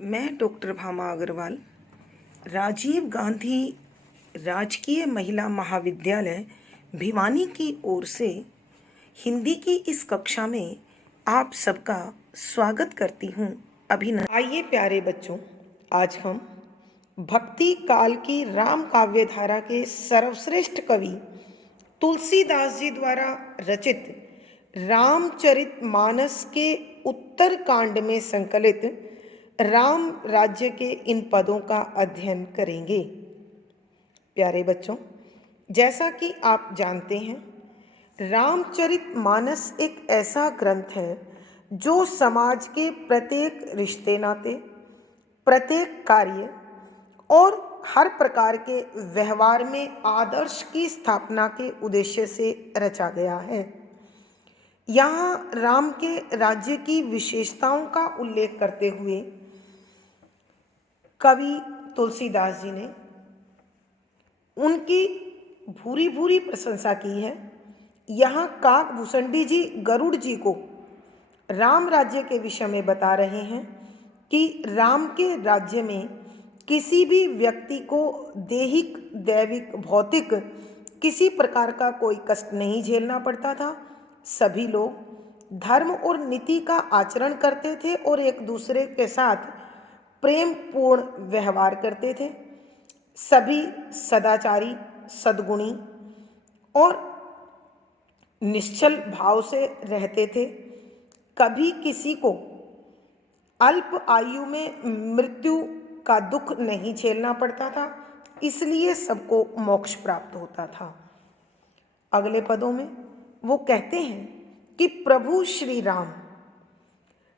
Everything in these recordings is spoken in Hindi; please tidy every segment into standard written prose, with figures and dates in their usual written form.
मैं डॉक्टर भामा अग्रवाल राजीव गांधी राजकीय महिला महाविद्यालय भिवानी की ओर से हिंदी की इस कक्षा में आप सबका स्वागत करती हूँ। अभिनंदन। आइए प्यारे बच्चों, आज हम भक्ति काल की राम काव्य धारा के सर्वश्रेष्ठ कवि तुलसीदास जी द्वारा रचित रामचरितमानस के उत्तर कांड में संकलित राम राज्य के इन पदों का अध्ययन करेंगे। प्यारे बच्चों, जैसा कि आप जानते हैं, रामचरितमानस एक ऐसा ग्रंथ है जो समाज के प्रत्येक रिश्ते नाते, प्रत्येक कार्य और हर प्रकार के व्यवहार में आदर्श की स्थापना के उद्देश्य से रचा गया है। यहाँ राम के राज्य की विशेषताओं का उल्लेख करते हुए कवि तुलसीदास जी ने उनकी भूरी भूरी प्रशंसा की है। यहाँ काकभूषणी जी गरुड़ जी को राम राज्य के विषय में बता रहे हैं कि राम के राज्य में किसी भी व्यक्ति को दैहिक, दैविक, भौतिक किसी प्रकार का कोई कष्ट नहीं झेलना पड़ता था। सभी लोग धर्म और नीति का आचरण करते थे और एक दूसरे के साथ प्रेम पूर्ण व्यवहार करते थे। सभी सदाचारी, सद्गुणी और निश्चल भाव से रहते थे। कभी किसी को अल्प आयु में मृत्यु का दुख नहीं झेलना पड़ता था, इसलिए सबको मोक्ष प्राप्त होता था। अगले पदों में वो कहते हैं कि प्रभु श्री राम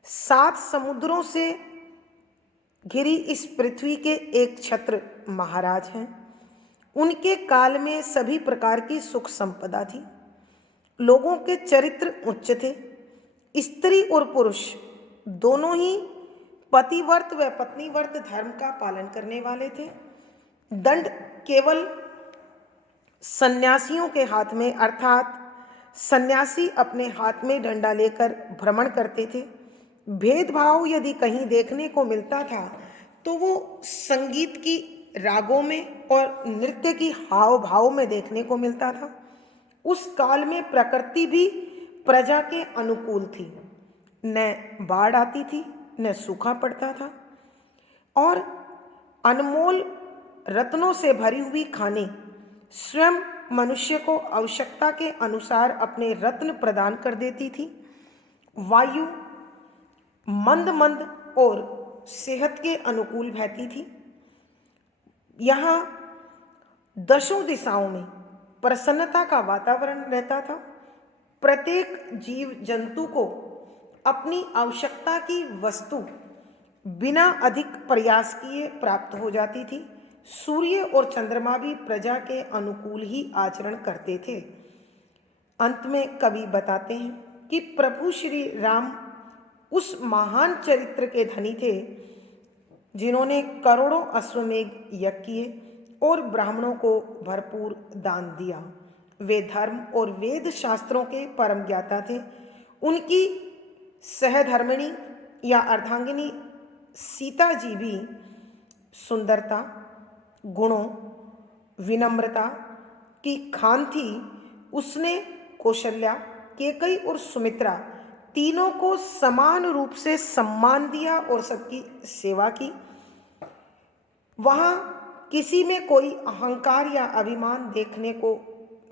7 समुद्रों से घिरी इस पृथ्वी के एक छत्र महाराज हैं। उनके काल में सभी प्रकार की सुख संपदा थी। लोगों के चरित्र उच्च थे। स्त्री और पुरुष दोनों ही पतिव्रत व पत्नीव्रत धर्म का पालन करने वाले थे। दंड केवल सन्यासियों के हाथ में, अर्थात सन्यासी अपने हाथ में डंडा लेकर भ्रमण करते थे। भेदभाव यदि कहीं देखने को मिलता था तो वो संगीत की रागों में और नृत्य की हाव भाव में देखने को मिलता था। उस काल में प्रकृति भी प्रजा के अनुकूल थी। न बाढ़ आती थी, न सूखा पड़ता था, और अनमोल रत्नों से भरी हुई खाने स्वयं मनुष्य को आवश्यकता के अनुसार अपने रत्न प्रदान कर देती थी। वायु मंद मंद और सेहत के अनुकूल बहती थी। यहाँ दशों दिशाओं में प्रसन्नता का वातावरण रहता था। प्रत्येक जीव जंतु को अपनी आवश्यकता की वस्तु बिना अधिक प्रयास किए प्राप्त हो जाती थी। सूर्य और चंद्रमा भी प्रजा के अनुकूल ही आचरण करते थे। अंत में कवि बताते हैं कि प्रभु श्री राम उस महान चरित्र के धनी थे जिन्होंने करोड़ों अश्वमेघ यज्ञ किए और ब्राह्मणों को भरपूर दान दिया। वे धर्म और वेद शास्त्रों के परम ज्ञाता थे। उनकी सहधर्मिणी या अर्धांगिनी सीता जी भी सुंदरता, गुणों, विनम्रता की खान थी। उसने कौशल्या, केकई और सुमित्रा तीनों को समान रूप से सम्मान दिया और सबकी सेवा की। वहाँ किसी में कोई अहंकार या अभिमान देखने को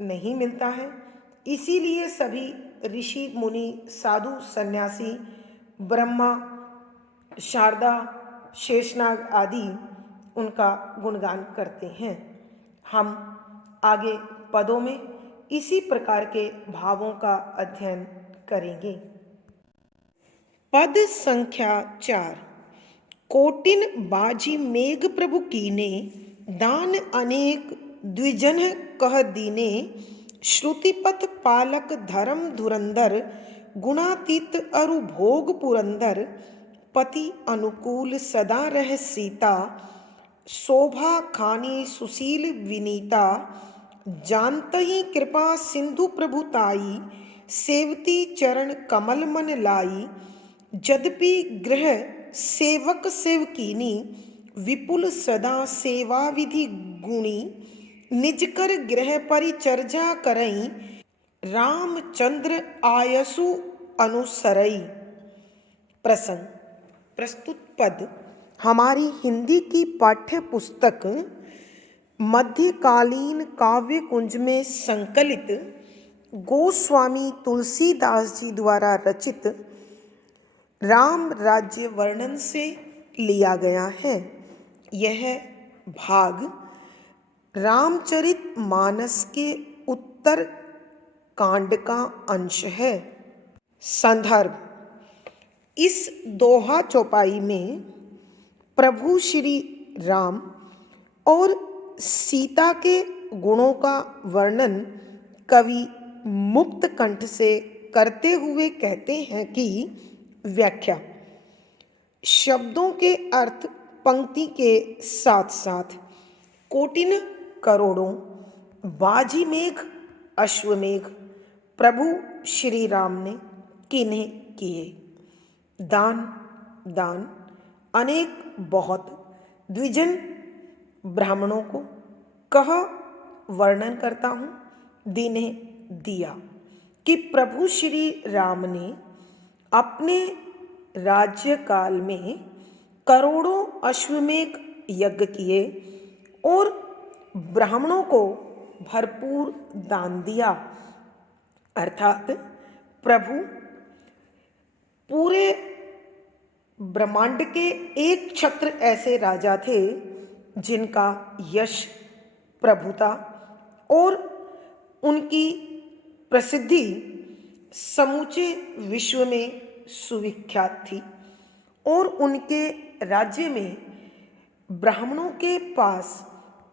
नहीं मिलता है। इसीलिए सभी ऋषि, मुनि, साधु, सन्यासी, ब्रह्मा, शारदा, शेषनाग आदि उनका गुणगान करते हैं। हम आगे पदों में इसी प्रकार के भावों का अध्ययन करेंगे। पद संख्या 4। कोटिन बाजी मेघ प्रभु कीने, दान अनेक द्विजन कह दीने। श्रुतिपथ पालक धर्म धुरंधर, गुणातीत अरु भोग पुरंदर। पति अनुकूल सदा रह सीता, शोभा खानी सुशील विनीता। जानत ही कृपा सिंधु प्रभुताई, सेवती चरण कमल मन लाई। यद्यपि ग्रह सेवक सेव कीनी, विपुल सदा सेवा विधि गुणी, निज कर गृह परिचर्या करई, रामचंद्र आयसु अनुसरई। प्रसंग। प्रस्तुत पद हमारी हिंदी की पाठ्य पुस्तक मध्यकालीन काव्य कुंज में संकलित गोस्वामी तुलसीदास जी द्वारा रचित राम राज्य वर्णन से लिया गया है। यह भाग रामचरित मानस के उत्तर कांड का अंश है। संदर्भ। इस दोहा चौपाई में प्रभु श्री राम और सीता के गुणों का वर्णन कवि मुक्त कंठ से करते हुए कहते हैं कि व्याख्या। शब्दों के अर्थ पंक्ति के साथ साथ कोटिन करोड़ों, बाजी मेघ अश्वमेघ प्रभु श्री राम ने किन्हें किए। दान दान अनेक बहुत द्विजन ब्राह्मणों को कह वर्णन करता हूँ, दीने दिया कि प्रभु श्री राम ने अपने राज्य काल में करोड़ों अश्वमेघ यज्ञ किए और ब्राह्मणों को भरपूर दान दिया। अर्थात प्रभु पूरे ब्रह्मांड के एक छत्र ऐसे राजा थे जिनका यश, प्रभुता और उनकी प्रसिद्धि समूचे विश्व में सुविख्यात थी और उनके राज्य में ब्राह्मणों के पास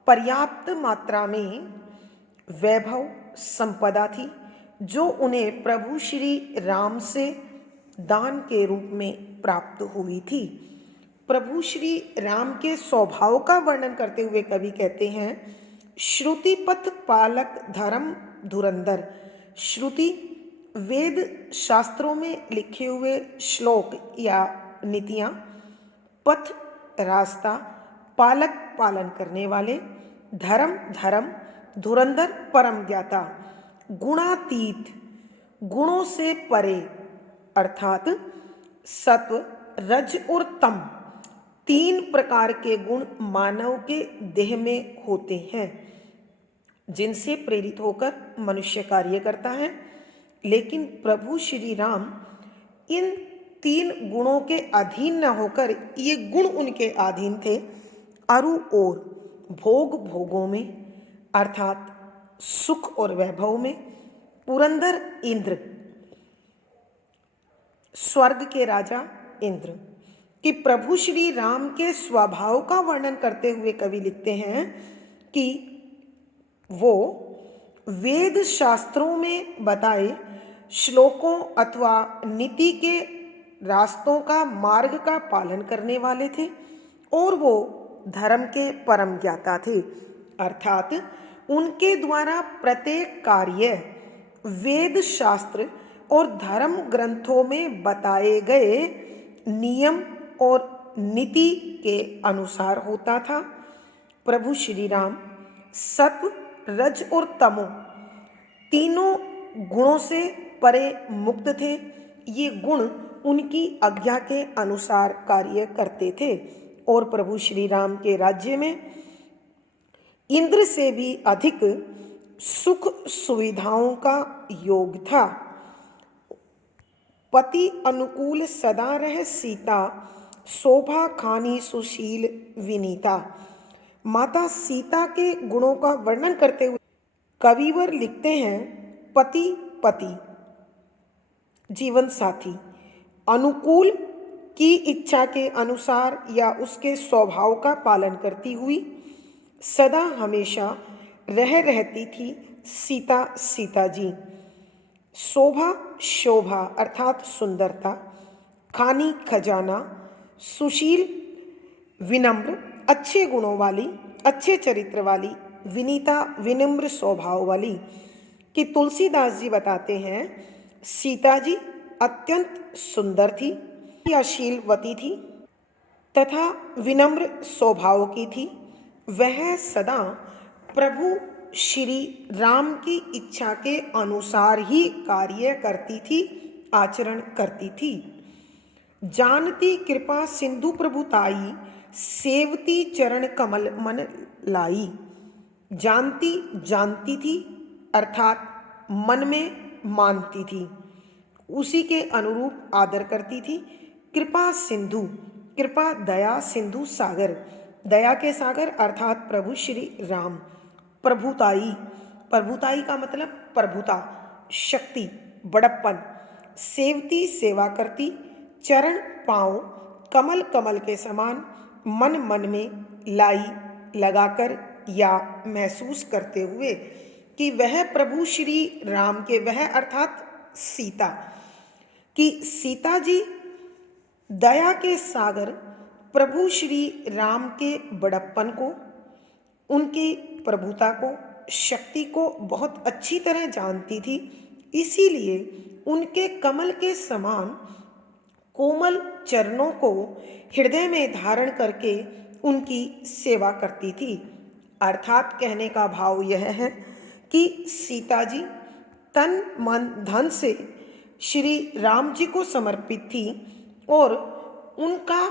पर्याप्त मात्रा में वैभव संपदा थी जो उन्हें प्रभु श्री राम से दान के रूप में प्राप्त हुई थी। प्रभु श्री राम के स्वभाव का वर्णन करते हुए कवि कहते हैं, श्रुति पथ पालक धर्म धुरंधर। श्रुति वेद शास्त्रों में लिखे हुए श्लोक या नीतियाँ, पथ रास्ता, पालक पालन करने वाले, धर्म धर्म, धुरंधर परम ज्ञाता, गुणातीत गुणों से परे अर्थात सत्व रज और तम तीन प्रकार के गुण मानव के देह में होते हैं जिनसे प्रेरित होकर मनुष्य कार्य करता है। लेकिन प्रभु श्री राम इन तीन गुणों के अधीन न होकर ये गुण उनके अधीन थे। अरु और भोगों में अर्थात सुख और वैभव में, पुरंदर इंद्र स्वर्ग के राजा इंद्र कि प्रभु श्री राम के स्वभाव का वर्णन करते हुए कवि लिखते हैं कि वो वेद शास्त्रों में बताए श्लोकों अथवा नीति के रास्तों का मार्ग का पालन करने वाले थे और वो धर्म के परम ज्ञाता थे। अर्थात उनके द्वारा प्रत्येक कार्य वेद शास्त्र और धर्म ग्रंथों में बताए गए नियम और नीति के अनुसार होता था। प्रभु श्री राम सत्व रज और तमो तीनों गुणों से परे मुक्त थे। ये गुण उनकी आज्ञा के अनुसार कार्य करते थे और प्रभु श्री राम के राज्य में इंद्र से भी अधिक सुख सुविधाओं का योग था। पति अनुकूल सदा रह सीता, शोभा खानी सुशील विनीता। माता सीता के गुणों का वर्णन करते हुए कविवर लिखते हैं, पति पति जीवन साथी, अनुकूल की इच्छा के अनुसार या उसके स्वभाव का पालन करती हुई सदा हमेशा रहती थी सीता सीता जी। शोभा शोभा अर्थात सुंदरता, खानी खजाना, सुशील विनम्र अच्छे गुणों वाली, अच्छे चरित्र वाली, विनीता विनम्र स्वभाव वाली। कि तुलसीदास जी बताते हैं सीता जी अत्यंत सुंदर थी या शीलवती थी, तथा विनम्र स्वभाव की थी। वह सदा प्रभु श्री राम की इच्छा के अनुसार ही कार्य करती थी, आचरण करती थी। जानती कृपा सिंधु प्रभुताई, सेवती चरण कमल मन लाई। जानती जानती थी अर्थात मन में मानती थी, उसी के अनुरूप आदर करती थी। कृपा सिंधु, कृपा दया, सिंधु सागर, दया के सागर अर्थात प्रभु श्री राम। प्रभुताई, प्रभुताई का मतलब प्रभुता, शक्ति, बड़प्पन। सेवती सेवा करती, चरण पाँव कमल कमल के समान, मन मन में लाई लगाकर या महसूस करते हुए कि वह प्रभु श्री राम के, वह अर्थात सीता, कि सीता जी दया के सागर प्रभु श्री राम के बड़प्पन को, उनकी प्रभुता को, शक्ति को बहुत अच्छी तरह जानती थी। इसीलिए उनके कमल के समान कोमल चरणों को हृदय में धारण करके उनकी सेवा करती थी। अर्थात कहने का भाव यह है कि सीता जी तन मन धन से श्री राम जी को समर्पित थी और उनका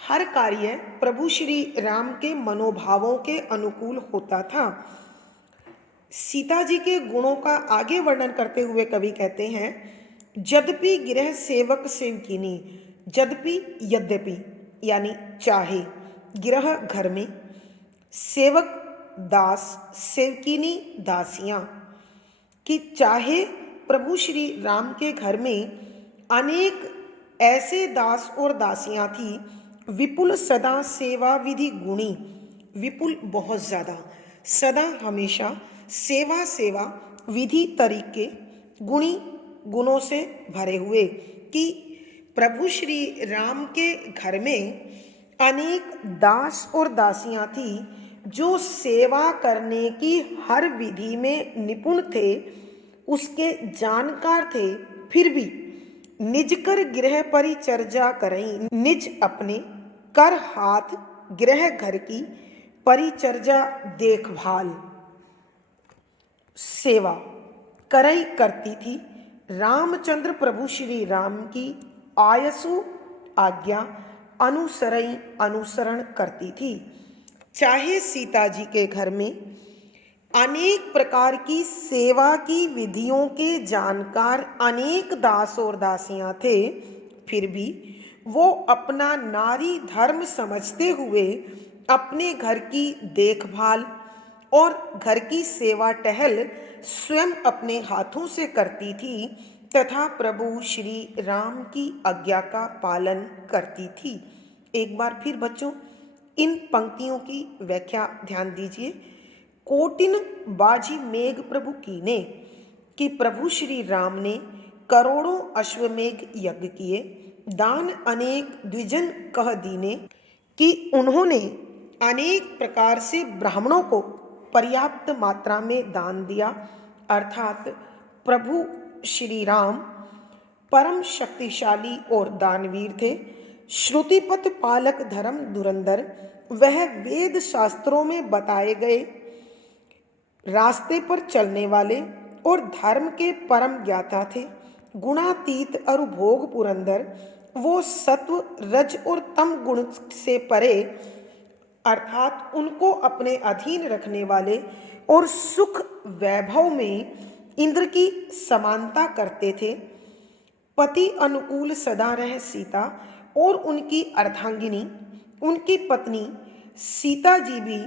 हर कार्य प्रभु श्री राम के मनोभावों के अनुकूल होता था। सीता जी के गुणों का आगे वर्णन करते हुए कवि कहते हैं, यद्यपि गृह सेवक सेवकिनी, यद्यपि यद्यपि यानी चाहे, गृह घर में, सेवक दास, सेवकिनी दासियां, कि चाहे प्रभु श्री राम के घर में अनेक ऐसे दास और दासियां थी, विपुल सदा सेवा विधि गुणी, विपुल बहुत ज़्यादा, सदा हमेशा सेवा सेवा विधि तरीके गुणी गुणों से भरे हुए, कि प्रभु श्री राम के घर में अनेक दास और दासियां थी जो सेवा करने की हर विधि में निपुण थे, उसके जानकार थे, फिर भी निज कर गृह परिचर्या करें, निज अपने कर हाथ गृह घर की परिचर्या देखभाल सेवा करई करती थी। रामचंद्र प्रभु श्री राम की आयसु आज्ञा अनुसरई अनुसरण करती थी। चाहे सीता जी के घर में अनेक प्रकार की सेवा की विधियों के जानकार अनेक दास और दासियां थे, फिर भी वो अपना नारी धर्म समझते हुए अपने घर की देखभाल और घर की सेवा टहल स्वयं अपने हाथों से करती थी तथा प्रभु श्री राम की आज्ञा का पालन करती थी। एक बार फिर बच्चों इन पंक्तियों की व्याख्या ध्यान दीजिए। कोटिन बाजी मेघ प्रभु कीने, कि प्रभु श्री राम ने करोड़ों अश्वमेघ यज्ञ किए, दान अनेक द्विजन कह दीने, कि उन्होंने अनेक प्रकार से ब्राह्मणों को पर्याप्त मात्रा में दान दिया। अर्थात प्रभु श्री राम परम शक्तिशाली और दानवीर थे, श्रुतिपथ पालक धर्म धुरंधर, वह वेद शास्त्रों में बताए गए रास्ते पर चलने वाले और धर्म के परम ज्ञाता थे। गुणातीत और भोग पुरंदर, वो सत्व रज और तम गुण से परे अर्थात उनको अपने अधीन रखने वाले और सुख वैभव में इंद्र की समानता करते थे। पति अनुकूल सदा रह सीता और उनकी अर्धांगिनी, उनकी पत्नी सीता जी भी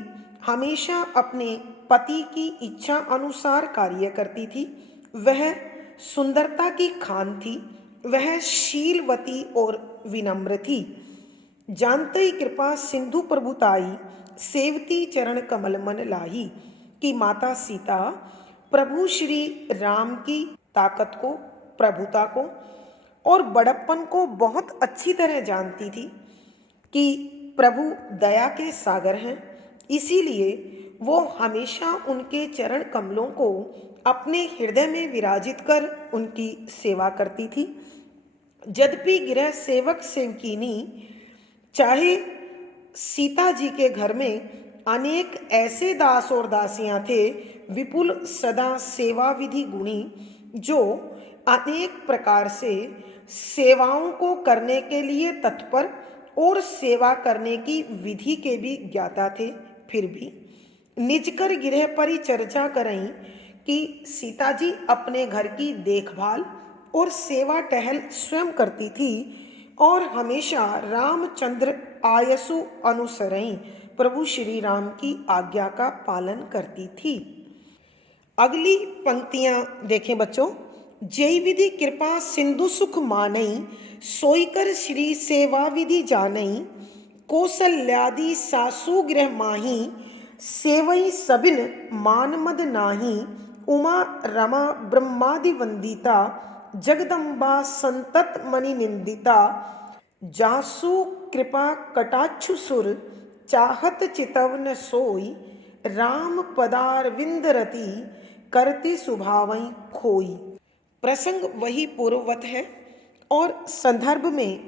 हमेशा अपने पति की इच्छा अनुसार कार्य करती थी। वह सुंदरता की खान थी, वह शीलवती और विनम्र थी। जानते ही कृपा सिंधु प्रभुताई, सेवती चरण कमल मन लाही, कि माता सीता प्रभु श्री राम की ताकत को, प्रभुता को और बड़प्पन को बहुत अच्छी तरह जानती थी कि प्रभु दया के सागर हैं। इसीलिए वो हमेशा उनके चरण कमलों को अपने हृदय में विराजित कर उनकी सेवा करती थी। यद्यपि गृह सेवक सेवकीनी, चाहे सीता जी के घर में अनेक ऐसे दास और दासियां थे, विपुल सदा सेवा विधि गुणी, जो अनेक प्रकार से सेवाओं को करने के लिए तत्पर और सेवा करने की विधि के भी ज्ञाता थे, फिर भी निज कर गृह परिचर्चा करई कि सीता जी अपने घर की देखभाल और सेवा टहल स्वयं करती थी और हमेशा रामचंद्र आयसु अनुसरई प्रभु श्री राम की आज्ञा का पालन करती थी। अगली पंक्तियां देखें बच्चों। जय विधि कृपा सिंधु सुख मानई, सोई कर श्री सेवा विधि जानई, कौशल्यादि सासु गृह माही, सेवई सबिन मान मद नाही, उमा रमा ब्रह्मादि वंदिता, जगदम्बा संतत मणि निंदिता, जासु कृपा कटाक्षु सुर, चाहत चितव न सोई, राम पदार विंद रति, करती सुभावई खोई। प्रसंग वही पूर्ववत है और संदर्भ में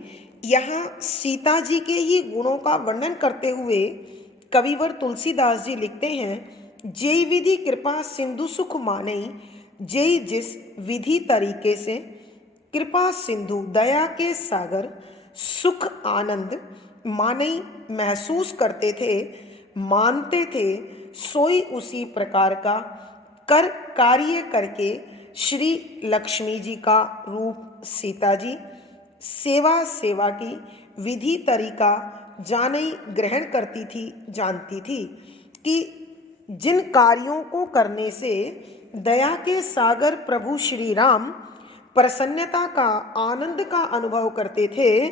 यहाँ सीता जी के ही गुणों का वर्णन करते हुए कविवर तुलसीदास जी लिखते हैं, जय विधि कृपा सिंधु सुख मानई, जय जिस विधि तरीके से कृपा सिंधु दया के सागर सुख आनंद मानई महसूस करते थे, मानते थे, सोई उसी प्रकार का कर कार्य करके श्री लक्ष्मी जी का रूप सीता जी सेवा सेवा की विधि तरीका जानई ग्रहण करती थी, जानती थी कि जिन कार्यों को करने से दया के सागर प्रभु श्री राम प्रसन्नता का आनंद का अनुभव करते थे,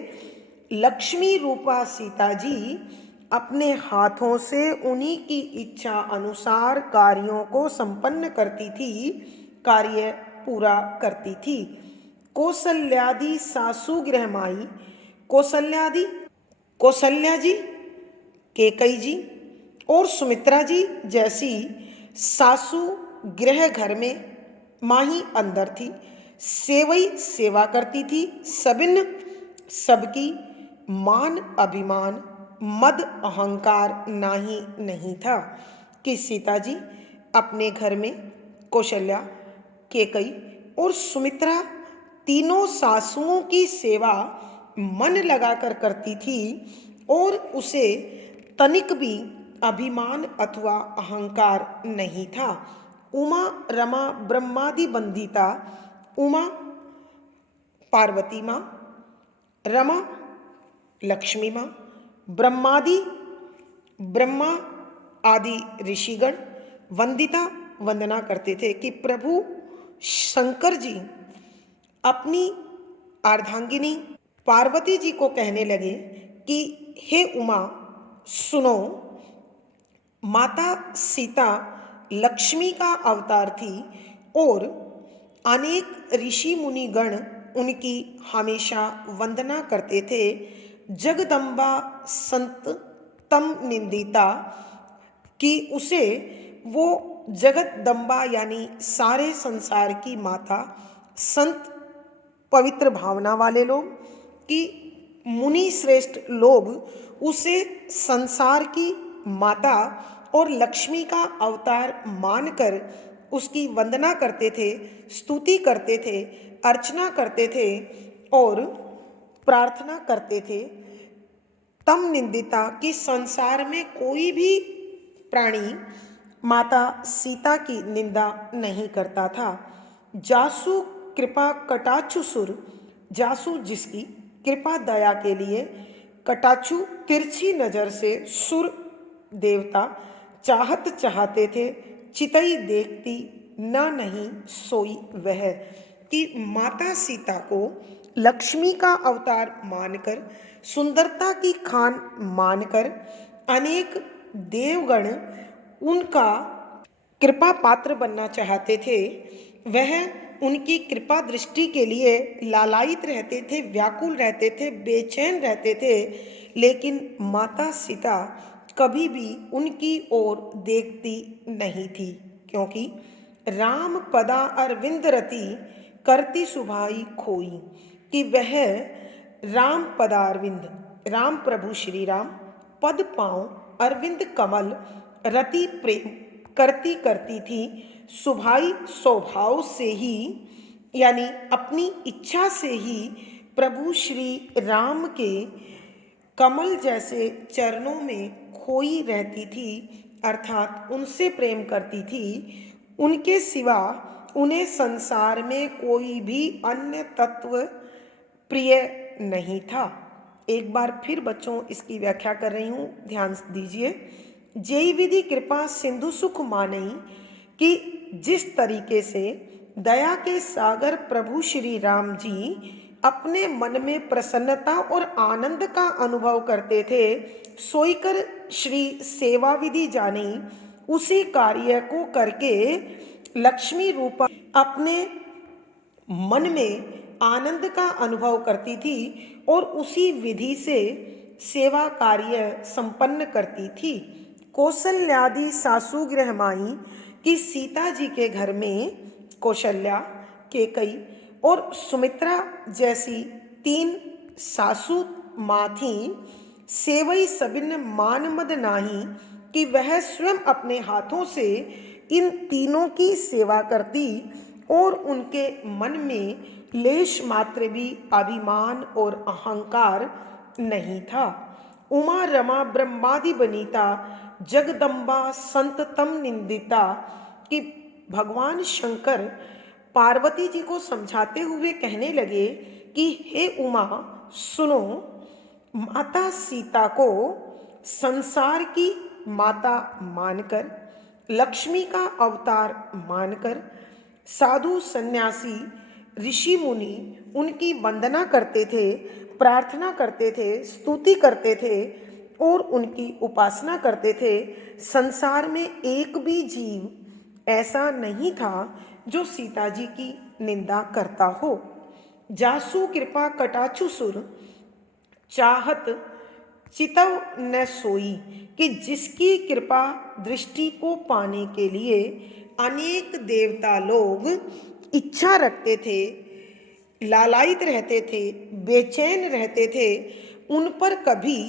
लक्ष्मी रूपा सीता जी अपने हाथों से उन्हीं की इच्छा अनुसार कार्यों को संपन्न करती थी, कार्य पूरा करती थी। कौशल्यादि सासु गृह माई, कौशल्यादि कौशल्या जी, केकई जी और सुमित्रा जी जैसी सासु गृह घर में, माही अंदर थी, सेवई सेवा करती थी, सबिन सबकी, मान अभिमान मद अहंकार नाही नहीं था कि सीता जी अपने घर में कौशल्या, केकई और सुमित्रा तीनों सासुओं की सेवा मन लगाकर करती थी और उसे तनिक भी अभिमान अथवा अहंकार नहीं था। उमा रमा ब्रह्मादि बंदिता, उमा पार्वती माँ, रमा लक्ष्मी माँ, ब्रह्मादि ब्रह्मा आदि ऋषिगण वंदिता वंदना करते थे कि प्रभु शंकर जी अपनी अर्धांगिनी पार्वती जी को कहने लगे कि हे उमा सुनो, माता सीता लक्ष्मी का अवतार थी और अनेक ऋषि मुनि गण उनकी हमेशा वंदना करते थे। जगदम्बा संत तम निंदिता कि उसे वो जगदम्बा यानी सारे संसार की माता, संत पवित्र भावना वाले लोग कि मुनि श्रेष्ठ लोग उसे संसार की माता और लक्ष्मी का अवतार मानकर उसकी वंदना करते थे, स्तुति करते थे, अर्चना करते थे और प्रार्थना करते थे। तम निंदिता कि संसार में कोई भी प्राणी माता सीता की निंदा नहीं करता था। जासु कृपा कटाक्षु सुर, जासु जिसकी कृपा दया के लिए, कटाक्षु तिरछी नजर से, सुर देवता चाहत चाहते थे, चितई देखती न नहीं सोई वह कि माता सीता को लक्ष्मी का अवतार मानकर, सुंदरता की खान मानकर अनेक देवगण उनका कृपा पात्र बनना चाहते थे। वह उनकी कृपा दृष्टि के लिए लालायित रहते थे, व्याकुल रहते थे, बेचैन रहते थे, लेकिन माता सीता कभी भी उनकी ओर देखती नहीं थी, क्योंकि राम पदा अरविंद रति करती सुभाई खोई कि वह राम पदारविंद राम प्रभु श्री राम पद पाँव अरविंद कमल रति प्रेम करती करती थी। सुभाई स्वभाव से ही यानी अपनी इच्छा से ही प्रभु श्री राम के कमल जैसे चरणों में खोई रहती थी, अर्थात उनसे प्रेम करती थी। उनके सिवा उन्हें संसार में कोई भी अन्य तत्व प्रिय नहीं था। एक बार फिर बच्चों इसकी व्याख्या कर रही हूँ, ध्यान दीजिए। जेई विधि कृपा सिंधु सुख मानई कि जिस तरीके से दया के सागर प्रभु श्री राम जी अपने मन में प्रसन्नता और आनंद का अनुभव करते थे, सोईकर श्री सेवा विधि जानी उसी कार्य को करके लक्ष्मी रूपा अपने मन में आनंद का अनुभव करती थी और उसी विधि से सेवा कार्य संपन्न करती थी। कौशल्यादि सासु गृह माई कि सीता जी के घर में कौशल्या, केकई और सुमित्रा जैसी 3 सासु माँ थीं। सेवई सबिन मान मद नाही कि वह स्वयं अपने हाथों से इन तीनों की सेवा करती और उनके मन में लेश मात्र भी अभिमान और अहंकार नहीं था। उमा रमा ब्रह्मादि बनीता जगदम्बा संत तम निंदिता कि भगवान शंकर पार्वती जी को समझाते हुए कहने लगे कि हे उमा सुनो, माता सीता को संसार की माता मानकर, लक्ष्मी का अवतार मानकर साधु सन्यासी ऋषि मुनि उनकी वंदना करते थे, प्रार्थना करते थे, स्तुति करते थे और उनकी उपासना करते थे। संसार में एक भी जीव ऐसा नहीं था जो सीता जी की निंदा करता हो। जासु कृपा कटाक्षु सुर चाहत चितव न सोई कि जिसकी कृपा दृष्टि को पाने के लिए अनेक देवता लोग इच्छा रखते थे, लालायित रहते थे, बेचैन रहते थे, उन पर कभी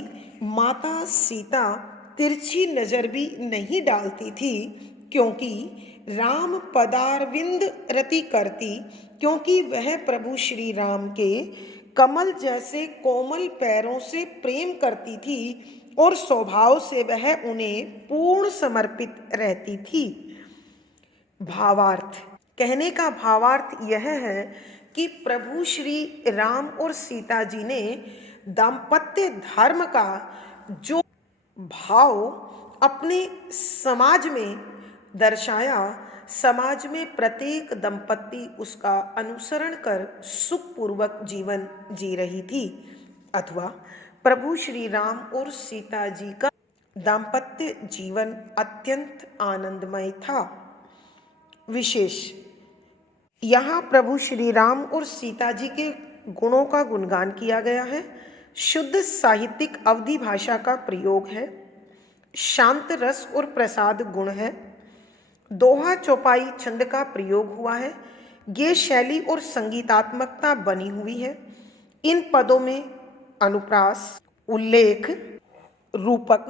माता सीता तिरछी नजर भी नहीं डालती थी, क्योंकि राम पदारविंद रति करती, क्योंकि वह प्रभु श्री राम के कमल जैसे कोमल पैरों से प्रेम करती थी और स्वभाव से वह उन्हें पूर्ण समर्पित रहती थी। भावार्थ, कहने का भावार्थ यह है कि प्रभु श्री राम और सीता जी ने दाम्पत्य धर्म का जो भाव अपने समाज में दर्शाया, समाज में प्रत्येक दंपत्ति उसका अनुसरण कर सुखपूर्वक जीवन जी रही थी, अथवा प्रभु श्री राम और सीता जी का दाम्पत्य जीवन अत्यंत आनंदमय था। विशेष, यहाँ प्रभु श्री राम और सीता जी के गुणों का गुणगान किया गया है। शुद्ध साहित्यिक अवधि भाषा का प्रयोग है। शांत रस और प्रसाद गुण है। दोहा चौपाई छंद का प्रयोग हुआ है। ये शैली और संगीतात्मकता बनी हुई है। इन पदों में अनुप्रास, उल्लेख, रूपक,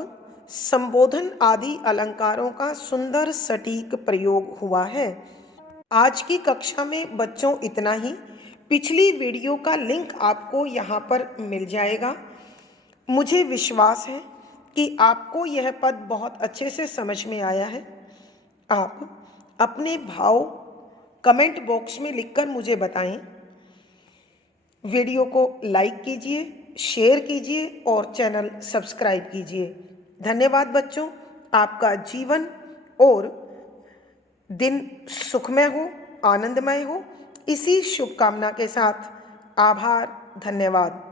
संबोधन आदि अलंकारों का सुंदर सटीक प्रयोग हुआ है। आज की कक्षा में बच्चों इतना ही। पिछली वीडियो का लिंक आपको यहाँ पर मिल जाएगा। मुझे विश्वास है कि आपको यह पद बहुत अच्छे से समझ में आया है। आप अपने भाव कमेंट बॉक्स में लिखकर मुझे बताएं। वीडियो को लाइक कीजिए, शेयर कीजिए और चैनल सब्सक्राइब कीजिए। धन्यवाद बच्चों। आपका जीवन और दिन सुखमय हो, आनंदमय हो, इसी शुभकामना के साथ आभार, धन्यवाद।